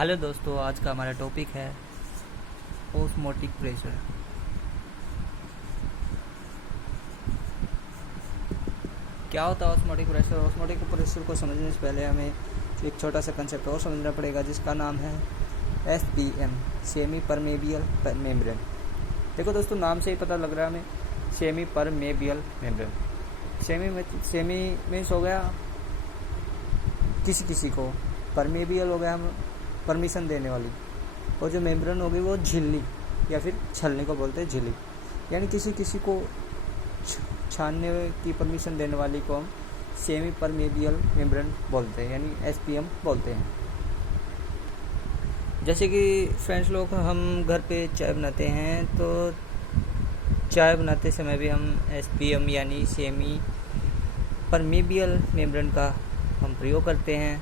Hello दोस्तों, आज का हमारा टॉपिक है ऑस्मोटिक प्रेशर। क्या होता है ऑस्मोटिक प्रेशर? ऑस्मोटिक प्रेशर को समझने से पहले हमें एक छोटा सा कंसेप्ट और समझना पड़ेगा, जिसका नाम है SPM, सेमी परमेबियल मेम्ब्रेन। देखो दोस्तों, नाम से ही पता लग रहा है हमें, सेमी परमेबियल मेम्ब्रेन। सेमी मीन्स हो गया किसी को, परमेबियल हो गया हम परमिशन देने वाली, और जो मेम्ब्रेन होगी वो झिल्ली या फिर छलनी को बोलते हैं, झिल्ली। यानी किसी को छानने की परमिशन देने वाली को हम सेमी परमेबियल मेम्ब्रेन बोलते हैं, यानी SPM बोलते हैं। जैसे कि फ्रेंड्स लोग, हम घर पे चाय बनाते हैं, तो चाय बनाते समय भी हम SPM यानी सेमी परमेबियल मेम्ब्रेन का हम प्रयोग करते हैं।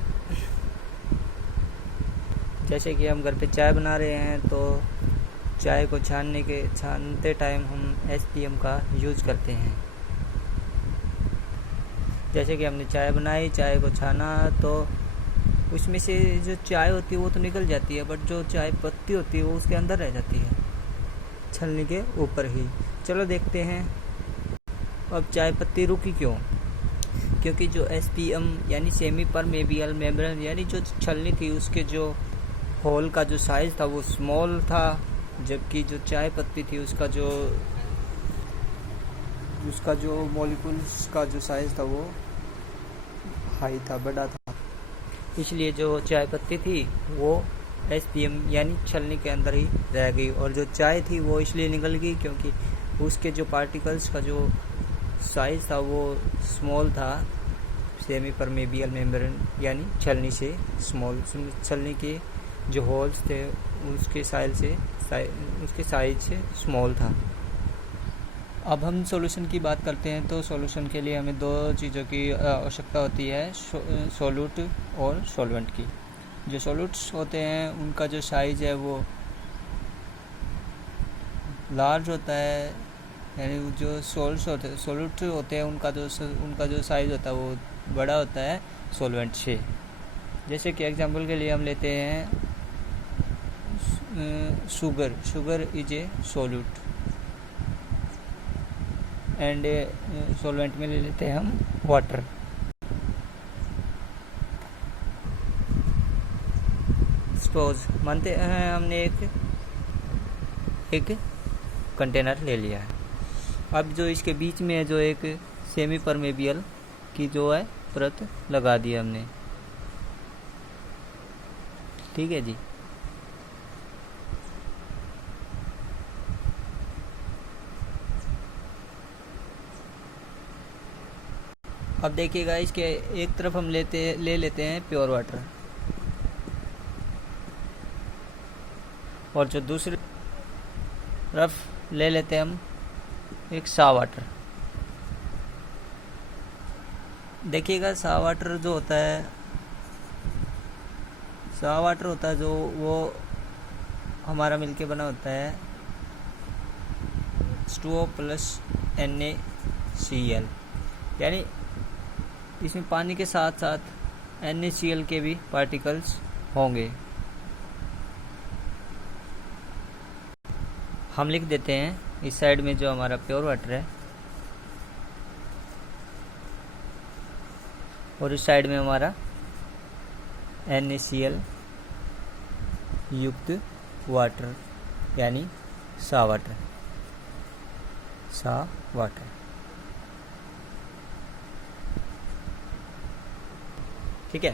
जैसे कि हम घर पे चाय बना रहे हैं, तो चाय को छानते टाइम हम SPM का यूज करते हैं। जैसे कि हमने चाय बनाई, चाय को छाना, तो उसमें से जो चाय होती है वो तो निकल जाती है, बट जो चाय पत्ती होती है वो उसके अंदर रह जाती है, छलनी के ऊपर ही। चलो देखते हैं अब चाय पत्ती रुकी क्यों। क्योंकि जो SPM यानी सेमी परमेबियल मेम्ब्रेन यानी जो छलनी थी, उसके जो होल का जो साइज़ था वो स्मॉल था, जबकि जो चाय पत्ती थी उसका जो मॉलिक्यूल्स का जो साइज़ था वो हाई था, बड़ा था। इसलिए जो चाय पत्ती थी वो SPM यानी छलनी के अंदर ही रह गई, और जो चाय थी वो इसलिए निकल गई क्योंकि उसके जो पार्टिकल्स का जो साइज़ था वो स्मॉल था, सेमी परमेबियल मेम्ब्रेन यानी छलनी से स्मॉल, छलनी के जो होल्स थे उसके साइज से स्मॉल था। अब हम सॉल्यूशन की बात करते हैं, तो सॉल्यूशन के लिए हमें दो चीज़ों की आवश्यकता होती है, सोल्यूट और सॉल्वेंट की। जो सोल्यूट्स होते हैं उनका जो साइज़ है वो लार्ज होता है, यानी जो सोल्यूट होते हैं उनका जो साइज़ होता है वो बड़ा होता है सॉल्वेंट से। जैसे कि एग्जांपल के लिए हम लेते हैं sugar is a solute, and solvent में ले लेते हैं हम वाटर। सपोज मानते हैं हमने एक कंटेनर ले लिया है। अब जो इसके बीच में है जो एक सेमी परमेबियल की जो है परत लगा दी हमने, ठीक है जी। अब देखिएगा, इसके एक तरफ हम ले लेते हैं प्योर वाटर, और जो दूसरी तरफ ले लेते हैं हम एक सा वाटर। देखिएगा, सा वाटर होता है जो वो हमारा मिलके बना होता है H2O प्लस NaCl, यानी इसमें पानी के साथ साथ NaCl के भी पार्टिकल्स होंगे। हम लिख देते हैं इस साइड में जो हमारा प्योर वाटर है, और इस साइड में हमारा NaCl युक्त वाटर यानी सा वाटर। ठीक है।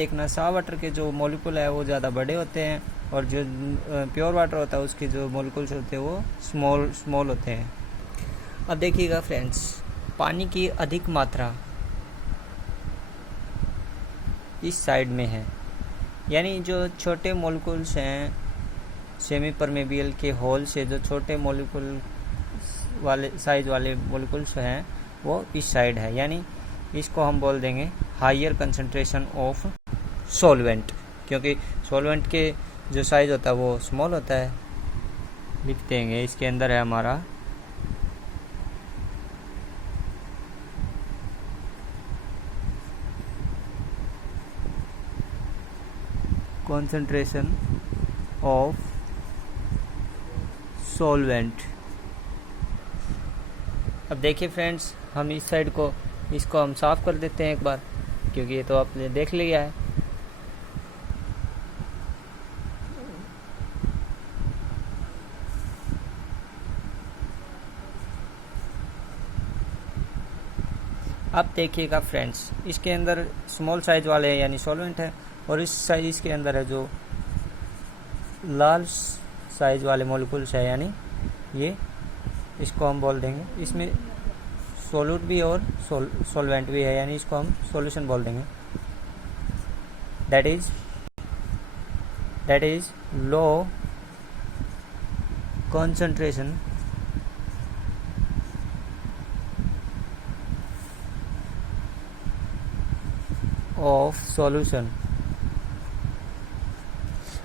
एक नशा वाटर के जो मॉलिक्यूल है वो ज़्यादा बड़े होते हैं, और जो प्योर वाटर होता है उसके जो मॉलिक्यूल्स होते हैं वो स्मॉल होते हैं। अब देखिएगा फ्रेंड्स, पानी की अधिक मात्रा इस साइड में है, यानी जो छोटे मॉलिक्यूल्स हैं सेमी परमेबियल के होल से, जो छोटे मॉलिक्यूल वाले साइज वाले मॉलिक्यूल्स हैं वो इस साइड है, यानी इसको हम बोल देंगे हायर कंसंट्रेशन ऑफ सॉल्वेंट, क्योंकि सॉल्वेंट के जो साइज होता है वो स्मॉल होता है। लिख देंगे इसके अंदर है हमारा कंसंट्रेशन ऑफ सॉल्वेंट। अब देखिए फ्रेंड्स, हम इस साइड को इसको हम साफ कर देते हैं एक बार, क्योंकि ये तो आपने देख लिया है। अब देखिएगा फ्रेंड्स, इसके अंदर स्मॉल साइज वाले यानी सॉल्वेंट है, और इस साइज के अंदर है जो लार्ज साइज वाले मॉलिक्यूल्स है, यानी ये इसको हम बोल देंगे, इसमें सोल्यूट भी और सॉल्वेंट भी है, यानी इसको हम सॉल्यूशन बोल देंगे। That is low concentration of solution.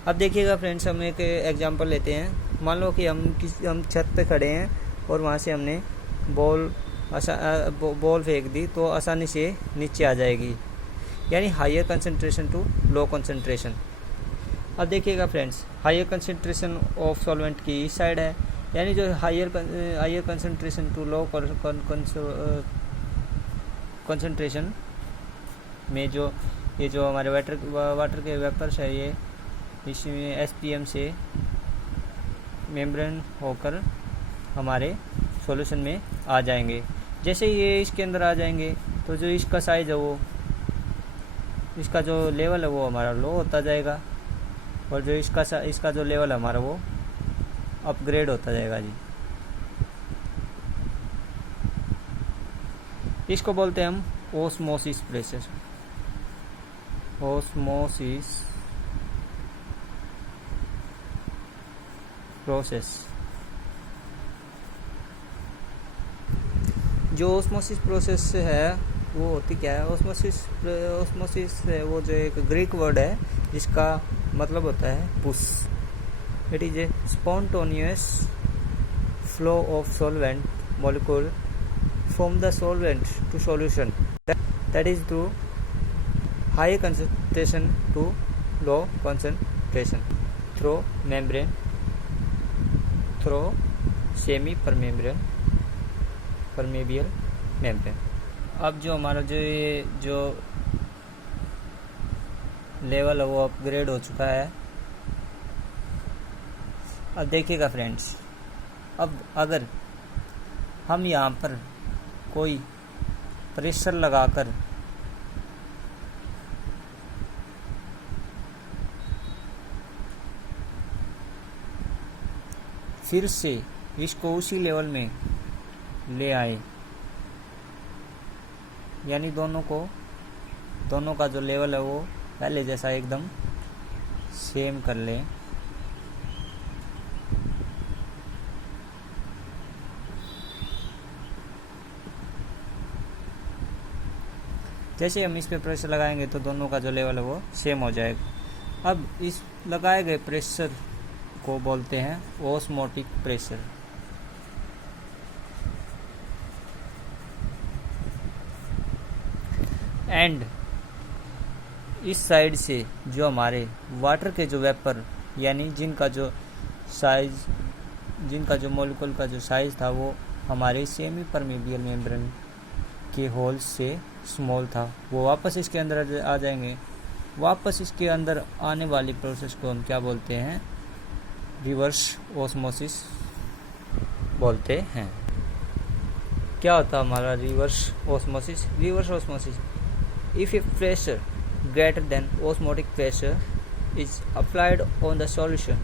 अब देखिएगा फ्रेंड्स, हम एक एग्जांपल लेते हैं। मान लो कि हम छत पे खड़े हैं और वहाँ से हमने बॉल फेंक दी, तो आसानी से नीचे आ जाएगी, यानी higher concentration to low concentration. अब देखिएगा friends, higher concentration of solvent की इस साइड है, यानी जो higher concentration to low concentration में जो ये जो हमारे वाटर के वेपर्स है, ये इसमें SPM से मेम्ब्रेन होकर हमारे सॉल्यूशन में आ जाएंगे। जैसे ये इसके अंदर आ जाएंगे, तो जो इसका साइज है वो, इसका जो लेवल है वो हमारा लो होता जाएगा, और जो इसका जो लेवल है हमारा वो अपग्रेड होता जाएगा जी। इसको बोलते हैं हम ओस्मोसिस प्रोसेस। Osmosis process. जो ओस्मोसिस प्रोसेस है वो होती क्या है? ओस्मोसिस है वो जो एक ग्रीक वर्ड है जिसका मतलब होता है push. It is a spontaneous flow of solvent molecule from the solvent to solution, that is through high concentration to low concentration through membrane, through semi permeable membrane। अब जो हमारा जो लेवल है वो अपग्रेड हो चुका है। अब देखिएगा फ्रेंड्स, अब अगर हम यहाँ पर कोई प्रेशर लगाकर फिर से इसको उसी लेवल में ले आए, यानी दोनों का जो लेवल है वो पहले जैसा एकदम सेम कर लें, जैसे हम इस पे प्रेशर लगाएंगे तो दोनों का जो लेवल है वो सेम हो जाएगा। अब इस लगाए गए प्रेशर को बोलते हैं ओस्मोटिक प्रेशर। एंड इस साइड से जो हमारे वाटर के जो वेपर यानी जिनका जो मॉलिक्यूल का जो साइज था वो हमारे सेमी परमेबियल मेम्ब्रेन के होल से स्मॉल था, वो वापस इसके अंदर आ जाएंगे। वापस इसके अंदर आने वाली प्रोसेस को हम क्या बोलते हैं? रिवर्स ओस्मोसिस बोलते हैं। क्या होता है हमारा reverse osmosis? Reverse osmosis, if A pressure greater than osmotic pressure is applied on the solution,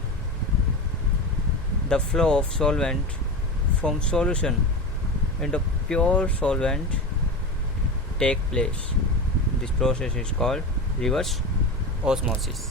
the flow of solvent from solution into pure solvent take place. This process is called reverse osmosis.